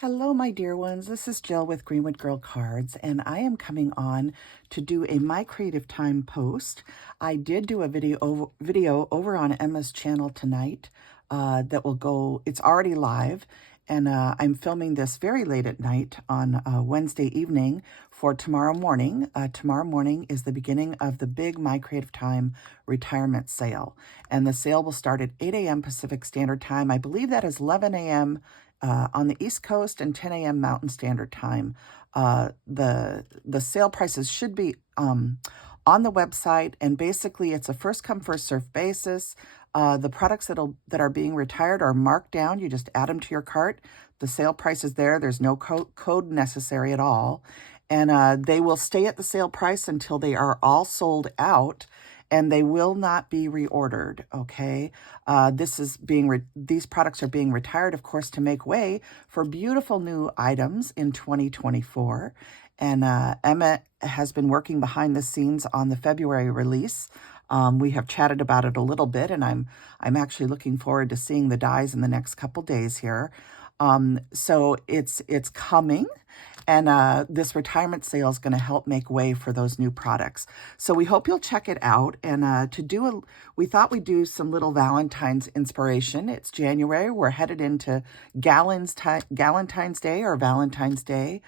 Hello, my dear ones. This is Jill with Greenwood Girl Cards, and I am coming on to do a My Creative Time post. I did do a video over on Emma's channel tonight that will go, it's already live, and I'm filming this very late at night on Wednesday evening for tomorrow morning. Tomorrow morning is the beginning of the big My Creative Time retirement sale, and the sale will start at 8 a.m. Pacific Standard Time. I believe that is 11 a.m. On the East Coast and 10 a.m. Mountain Standard Time. The sale prices should be on the website, and basically it's a first come first served basis. The products that are being retired are marked down. You just add them to your cart. The sale price is there. There's no code necessary at all, and they will stay at the sale price until they are all sold out. And they will not be reordered, okay? These products are being retired, of course, to make way for beautiful new items in 2024. And Emma has been working behind the scenes on the February release. We have chatted about it a little bit, and I'm actually looking forward to seeing the dies in the next couple days here. So it's coming. And this retirement sale is going to help make way for those new products. So we hope you'll check it out. And we thought we'd do some little Valentine's inspiration. It's January. We're headed into Galentine's Day or Valentine's Day,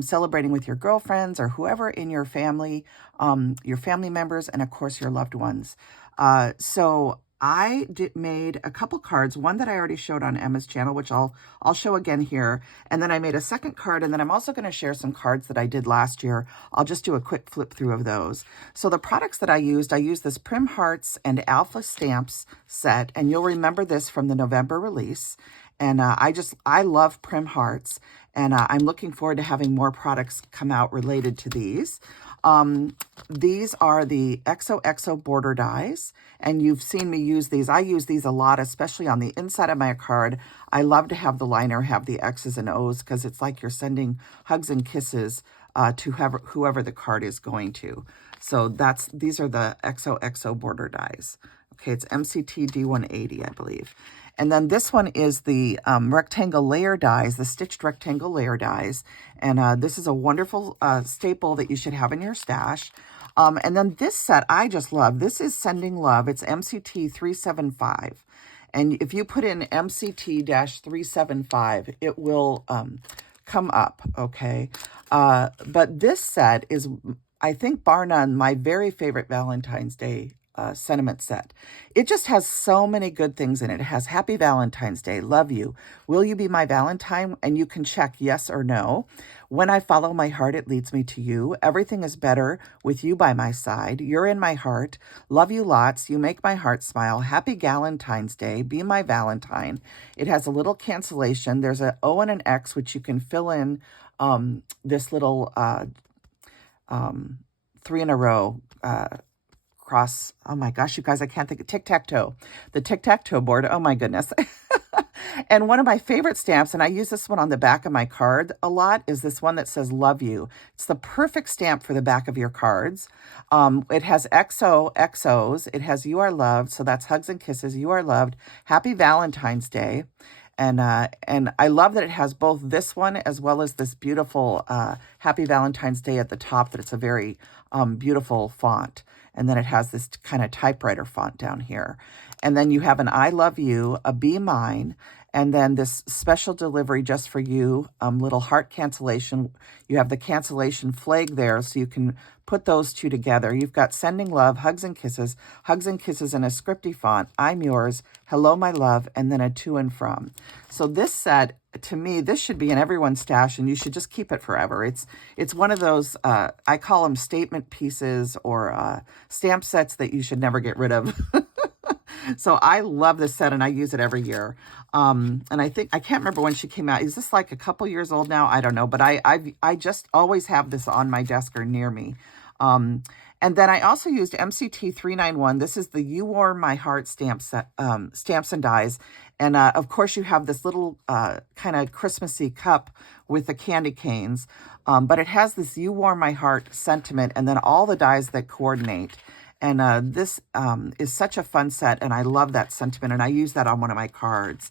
celebrating with your girlfriends or whoever in your family members, and of course your loved ones. So I made a couple cards, one that I already showed on Emma's channel, which I'll show again here. And then I made a second card, and then I'm also going to share some cards that I did last year. I'll just do a quick flip through of those. So the products that I used this Prim Hearts and Alpha Stamps set, and you'll remember this from the November release. And I love Prim Hearts, and I'm looking forward to having more products come out related to these. These are the XOXO border dies, and you've seen me use these. I use these a lot, especially on the inside of my card. I love to have the liner have the X's and O's because it's like you're sending hugs and kisses to whoever the card is going to. So these are the XOXO border dies. Okay, it's MCT D180, I believe. And then this one is the rectangle layer dies, the stitched rectangle layer dies. And this is a wonderful staple that you should have in your stash. And then this set I just love. This is Sending Love. It's MCT 375. And if you put in MCT-375, it will come up, okay? But this set is, I think, bar none, my very favorite Valentine's Day sentiment set. It just has so many good things in it. It has Happy Valentine's Day, love you, will you be my Valentine? And you can check yes or no. When I follow my heart, it leads me to you. Everything is better with you by my side. You're in my heart. Love you lots. You make my heart smile. Happy Galentine's Day. Be my Valentine. It has a little cancellation. There's an O and an X, which you can fill in this little 3 in a row cross. Oh my gosh, you guys, I can't think of tic-tac-toe. The tic-tac-toe board. Oh my goodness. And one of my favorite stamps, and I use this one on the back of my card a lot, is this one that says love you. It's the perfect stamp for the back of your cards. It has XOXOs. It has you are loved. So that's hugs and kisses. You are loved. Happy Valentine's Day. And I love that it has both this one as well as this beautiful Happy Valentine's Day at the top, that it's a very beautiful font. And then it has this kind of typewriter font down here. And then you have an I love you, a be mine, and then this special delivery just for you, little heart cancellation. You have the cancellation flag there, so you can put those two together. You've got Sending Love, hugs and kisses in a scripty font, I'm yours, hello my love, and then a to and from. So this set, to me, this should be in everyone's stash, and you should just keep it forever. It's one of those, I call them statement pieces or stamp sets that you should never get rid of. So I love this set, and I use it every year. And I can't remember when she came out. Is this like a couple years old now? I don't know, but I just always have this on my desk or near me. And then I also used MCT 391. This is the You Warm My Heart stamp set, stamps and dies. And of course you have this little kind of Christmassy cup with the candy canes. But it has this You Warm My Heart sentiment, and then all the dies that coordinate. And this is such a fun set, and I love that sentiment, and I use that on one of my cards.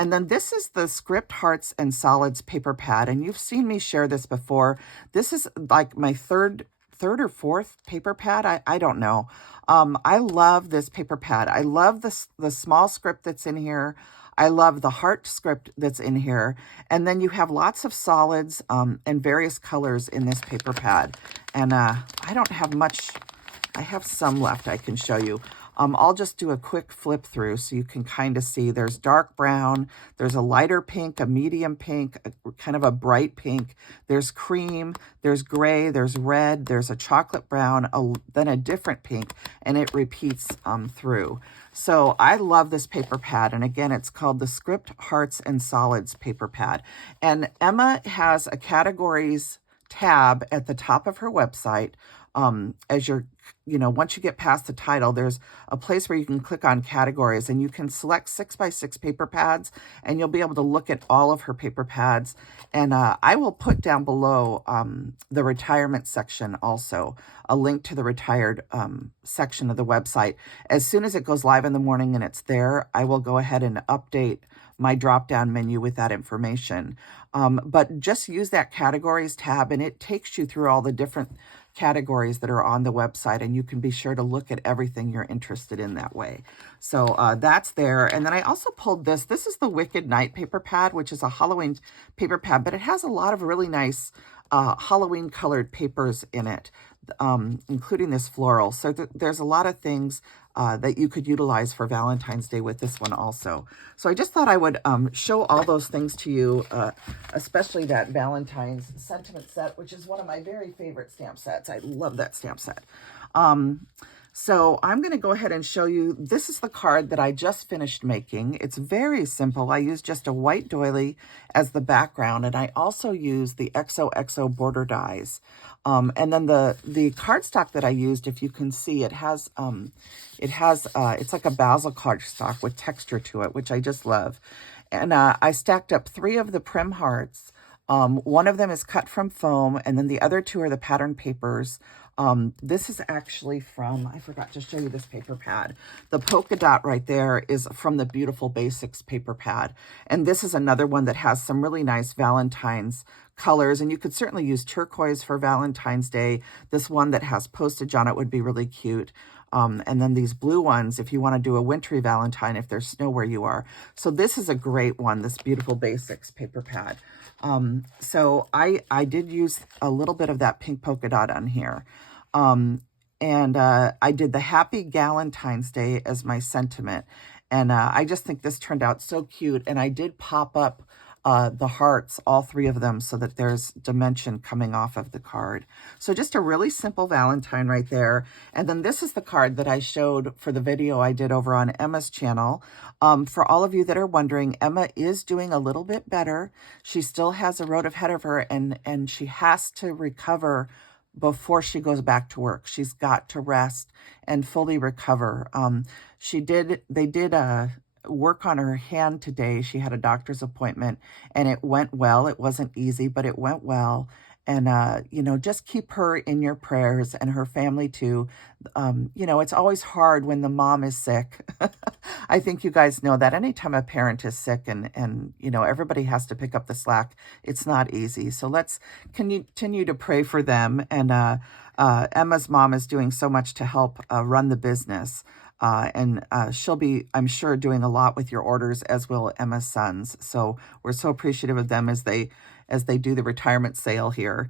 And then this is the Script Hearts and Solids paper pad, and you've seen me share this before. This is like my third or fourth paper pad. I don't know. I love this paper pad. I love the small script that's in here. I love the heart script that's in here. And then you have lots of solids and various colors in this paper pad. And I don't have much. I have some left I can show you. I'll just do a quick flip through so you can kind of see. There's dark brown, there's a lighter pink, a medium pink, kind of a bright pink. There's cream, there's gray, there's red, there's a chocolate brown, then a different pink, and it repeats through. So I love this paper pad. And again, it's called the Script Hearts and Solids paper pad. And Emma has a categories tab at the top of her website. As you're, once you get past the title, there's a place where you can click on categories and you can select 6x6 paper pads, and you'll be able to look at all of her paper pads. And I will put down below the retirement section also, a link to the retired section of the website. As soon as it goes live in the morning and it's there, I will go ahead and update my drop-down menu with that information. But just use that categories tab and it takes you through all the different categories that are on the website, and you can be sure to look at everything you're interested in that way. So that's there. And then I also pulled this. This is the Wicked Night paper pad, which is a Halloween paper pad, but it has a lot of really nice Halloween colored papers in it, including this floral. So there's a lot of things that you could utilize for Valentine's Day with this one also. So I just thought I would show all those things to you, especially that Valentine's sentiment set, which is one of my very favorite stamp sets. I love that stamp set. So I'm going to go ahead and show you, this is the card that I just finished making. It's very simple. I use just a white doily as the background, and I also use the XOXO border dies. And then the cardstock that I used, if you can see, it's like a basil cardstock with texture to it, which I just love. And I stacked up 3 of the Prim Hearts. One of them is cut from foam, and then the other 2 are the pattern papers. This is actually from, I forgot to show you this paper pad. The polka dot right there is from the Beautiful Basics paper pad. And this is another one that has some really nice Valentine's colors. And you could certainly use turquoise for Valentine's Day. This one that has postage on it would be really cute. And then these blue ones, if you want to do a wintry Valentine, if there's snow where you are. So this is a great one, this Beautiful Basics paper pad. So I did use a little bit of that pink polka dot on here. And I did the Happy Galentine's Day as my sentiment. And I just think this turned out so cute. And I did pop up the hearts, all 3 of them, so that there's dimension coming off of the card. So just a really simple Valentine right there. And then this is the card that I showed for the video I did over on Emma's channel. For all of you that are wondering, Emma is doing a little bit better. She still has a road ahead of her, and she has to recover before she goes back to work. She's got to rest and fully recover. They did work on her hand today. She had a doctor's appointment and it went well. It wasn't easy, but it went well. And, just keep her in your prayers, and her family too. It's always hard when the mom is sick. I think you guys know that anytime a parent is sick and everybody has to pick up the slack, it's not easy. So let's continue to pray for them. And Emma's mom is doing so much to help run the business. And she'll be, I'm sure, doing a lot with your orders, as will Emma's sons. So we're so appreciative of them as they do the retirement sale here.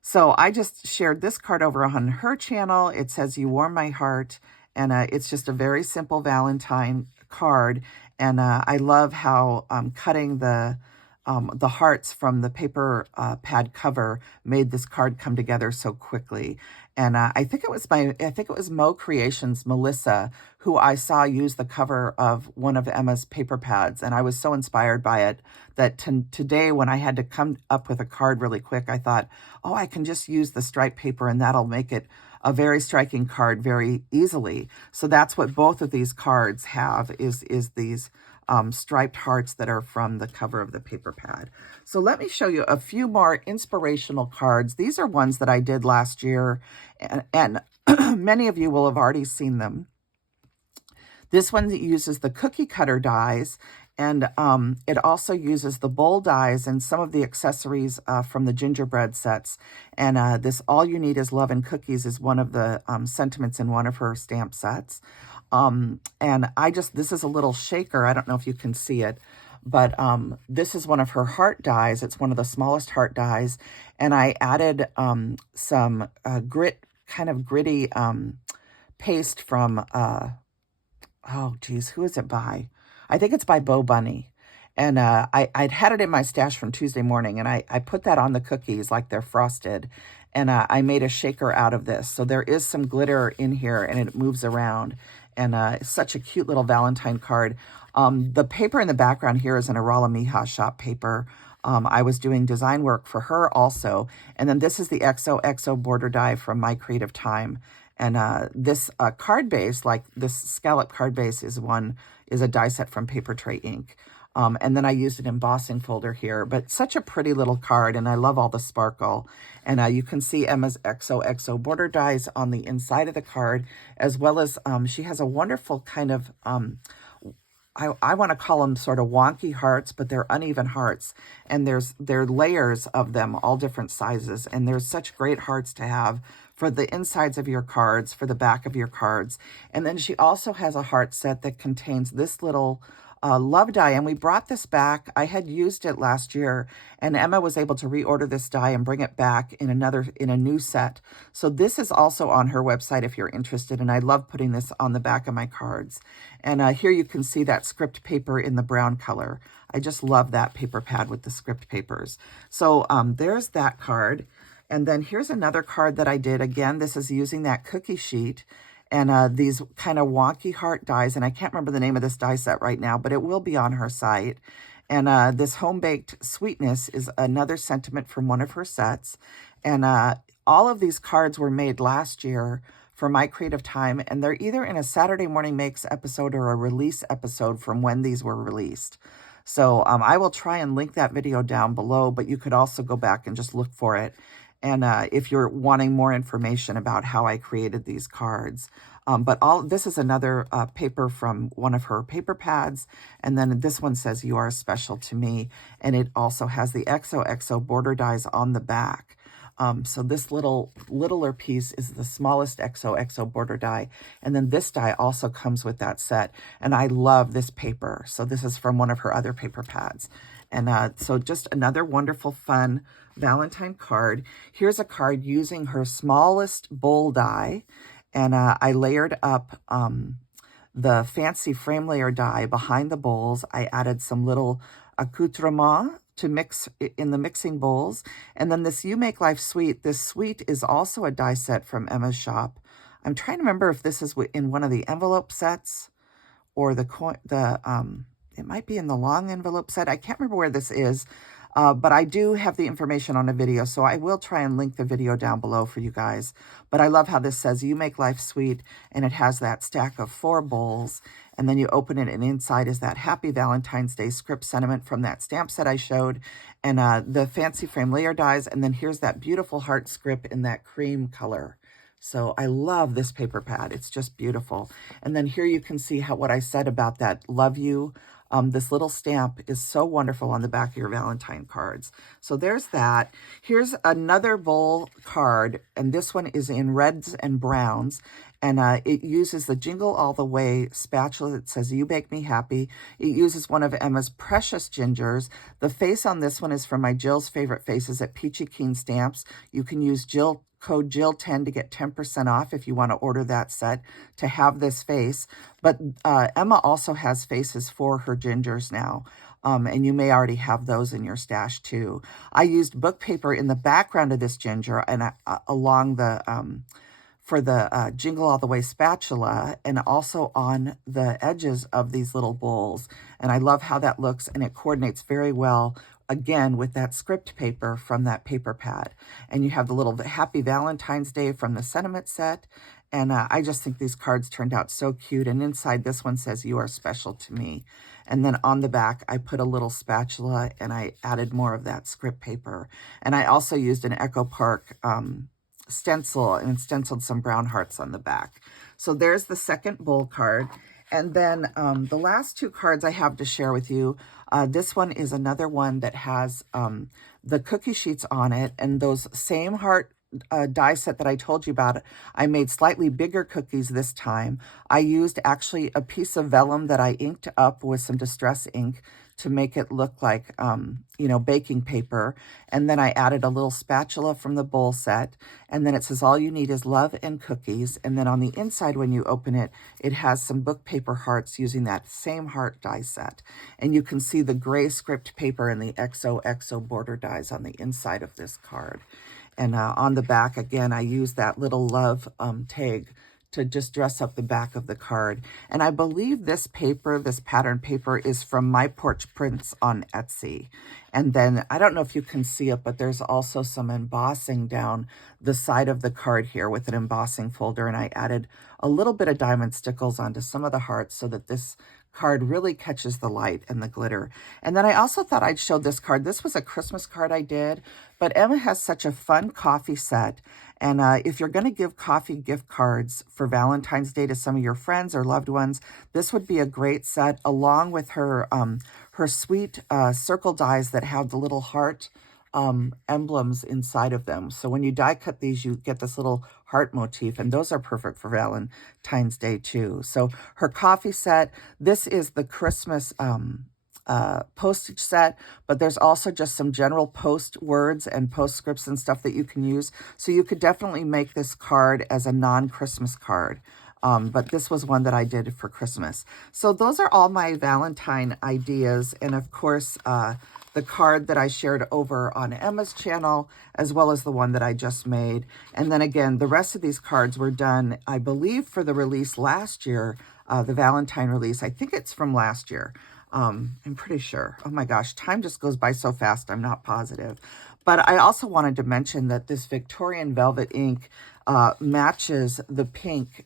So I just shared this card over on her channel. It says, "You warm my heart." And it's just a very simple Valentine card. And I love how cutting the hearts from the paper pad cover made this card come together so quickly. And I think it was Mo Creations, Melissa, who I saw use the cover of one of Emma's paper pads. And I was so inspired by it that today, when I had to come up with a card really quick, I thought, oh, I can just use the striped paper and that'll make it a very striking card very easily. So that's what both of these cards have, is these striped hearts that are from the cover of the paper pad. So let me show you a few more inspirational cards. These are ones that I did last year, and many of you will have already seen them. This one uses the cookie cutter dies, And it also uses the bowl dies and some of the accessories from the gingerbread sets. And this All You Need Is Love and Cookies is one of the sentiments in one of her stamp sets. And this is a little shaker. I don't know if you can see it, but this is one of her heart dies. It's one of the smallest heart dies. And I added some kind of gritty paste from, oh geez, who is it by? I think it's by Bo Bunny. And I'd had it in my stash from Tuesday morning, and I put that on the cookies like they're frosted. And I made a shaker out of this. So there is some glitter in here, and it moves around. And it's such a cute little Valentine card. The paper in the background here is an Arala Mija shop paper. I was doing design work for her also. And then this is the XOXO border die from My Creative Time. And this card base, like this scallop card base, is a die set from Paper Tray Inc. And then I used an embossing folder here, but such a pretty little card, and I love all the sparkle. And you can see Emma's XOXO border dies on the inside of the card, as well as she has a wonderful kind of, I want to call them sort of wonky hearts, but they're uneven hearts. And there are layers of them, all different sizes. And there's such great hearts to have for the insides of your cards, for the back of your cards. And then she also has a heart set that contains this little love die, and we brought this back. I had used it last year, and Emma was able to reorder this die and bring it back in a new set. So this is also on her website if you're interested, and I love putting this on the back of my cards. And here you can see that script paper in the brown color. I just love that paper pad with the script papers. So there's that card. And then here's another card that I did. Again, this is using that cookie sheet and these kind of wonky heart dies. And I can't remember the name of this die set right now, but it will be on her site. And this home-baked sweetness is another sentiment from one of her sets. And all of these cards were made last year for My Creative Time, and they're either in a Saturday Morning Makes episode or a release episode from when these were released. So I will try and link that video down below, but you could also go back and just look for it. And if you're wanting more information about how I created these cards. But this is another paper from one of her paper pads. And then this one says, "You are special to me." And it also has the XOXO border dies on the back. So this littler piece is the smallest XOXO border die. And then this die also comes with that set. And I love this paper. So this is from one of her other paper pads. And so just another wonderful, fun Valentine card. Here's a card using her smallest bowl die. And I layered up the fancy frame layer die behind the bowls. I added some little accoutrement to mix in the mixing bowls. And then this You Make Life Sweet. This sweet is also a die set from Emma's shop. I'm trying to remember if this is in one of the envelope sets or it might be in the long envelope set. I can't remember where this is, but I do have the information on a video, so I will try and link the video down below for you guys. But I love how this says, "You Make Life Sweet," and it has that stack of 4 bowls, and then you open it, and inside is that Happy Valentine's Day script sentiment from that stamp set I showed, and the fancy frame layer dies, and then here's that beautiful heart script in that cream color. So I love this paper pad. It's just beautiful. And then here you can see what I said about that "Love You." This little stamp is so wonderful on the back of your Valentine cards. So there's that. Here's another bowl card, and this one is in reds and browns. And it uses the Jingle All the Way spatula that says, "You Make Me Happy." It uses one of Emma's precious gingers. The face on this one is from my Jill's Favorite Faces at Peachy Keen Stamps. You can use code Jill10 to get 10% off if you want to order that set to have this face. But Emma also has faces for her gingers now. And you may already have those in your stash too. I used book paper in the background of this ginger and along the for the Jingle All the Way spatula, and also on the edges of these little bowls. And I love how that looks, and it coordinates very well, again, with that script paper from that paper pad. And you have the little Happy Valentine's Day from the sentiment set. And I just think these cards turned out so cute. And inside this one says, "You are special to me." And then on the back, I put a little spatula and I added more of that script paper. And I also used an Echo Park stencil and stenciled some brown hearts on the back. So there's the second bowl card. And then the last two cards I have to share with you, this one is another one that has the cookie sheets on it, and those same heart die set that I told you about. I made slightly bigger cookies this time. I used actually a piece of vellum that I inked up with some distress ink to make it look like, baking paper. And then I added a little spatula from the bowl set. And then it says, all you need is love and cookies. And then on the inside, when you open it, it has some book paper hearts using that same heart die set. And you can see the gray script paper and the XOXO border dies on the inside of this card. And on the back, again, I use that little love tag to just dress up the back of the card. And I believe this paper, this pattern paper, is from My Porch Prints on Etsy. And then, I don't know if you can see it, but there's also some embossing down the side of the card here with an embossing folder. And I added a little bit of diamond stickles onto some of the hearts so that this card really catches the light and the glitter. And then I also thought I'd show this card. This was a Christmas card I did, but Emma has such a fun coffee set. And if you're going to give coffee gift cards for Valentine's Day to some of your friends or loved ones, this would be a great set, along with her sweet circle dies that have the little heart emblems inside of them. So when you die cut these, you get this little heart motif, and those are perfect for Valentine's Day too. So her coffee set, this is the Christmas postage set, but there's also just some general post words and postscripts and stuff that you can use. So you could definitely make this card as a non-Christmas card. But this was one that I did for Christmas. So those are all my Valentine ideas. And of course, the card that I shared over on Emma's channel, as well as the one that I just made. And then again, the rest of these cards were done, I believe, for the release last year, the Valentine release. I think it's from last year. I'm pretty sure. Oh my gosh, time just goes by so fast. I'm not positive. But I also wanted to mention that this Victorian Velvet ink matches the pink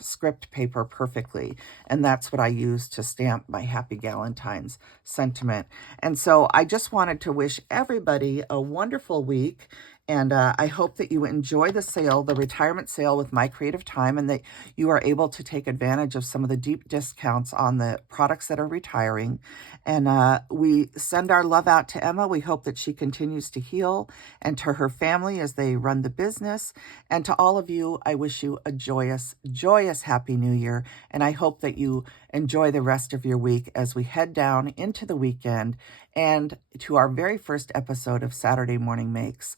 script paper perfectly. And that's what I use to stamp my Happy Galentine's sentiment. And so I just wanted to wish everybody a wonderful week. And I hope that you enjoy the sale, the retirement sale with My Creative Time, and that you are able to take advantage of some of the deep discounts on the products that are retiring. And we send our love out to Emma. We hope that she continues to heal, and to her family as they run the business. And to all of you, I wish you a joyous, joyous Happy New Year. And I hope that you enjoy the rest of your week as we head down into the weekend and to our very first episode of Saturday Morning Makes.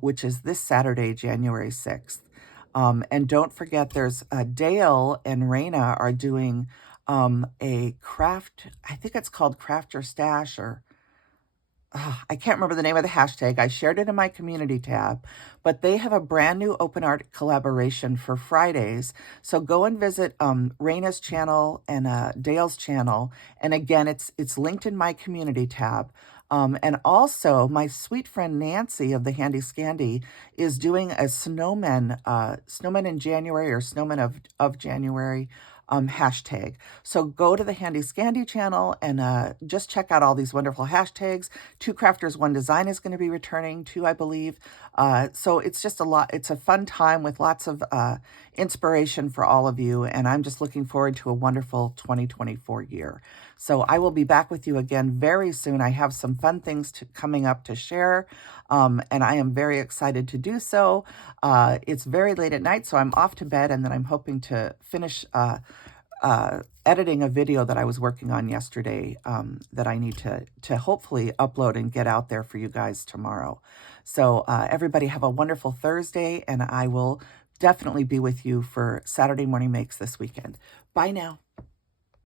Which is this Saturday, January 6th. And don't forget, there's Dale and Raina are doing a craft, I think it's called Craft Your Stash, or I can't remember the name of the hashtag. I shared it in my community tab, but they have a brand new open art collaboration for Fridays. So go and visit Raina's channel and Dale's channel. And again, it's linked in my community tab. And also, my sweet friend Nancy of the Handy Scandy is doing a snowman in January, or snowman of January hashtag. So go to the Handy Scandy channel and just check out all these wonderful hashtags. 2 Crafters, 1 Design is going to be returning too, I believe. So it's just a lot. It's a fun time with lots of inspiration for all of you. And I'm just looking forward to a wonderful 2024 year. So I will be back with you again very soon. I have some fun things coming up to share, and I am very excited to do so. It's very late at night, so I'm off to bed, and then I'm hoping to finish editing a video that I was working on yesterday that I need to hopefully upload and get out there for you guys tomorrow. So everybody have a wonderful Thursday, and I will definitely be with you for Saturday Morning Makes this weekend. Bye now.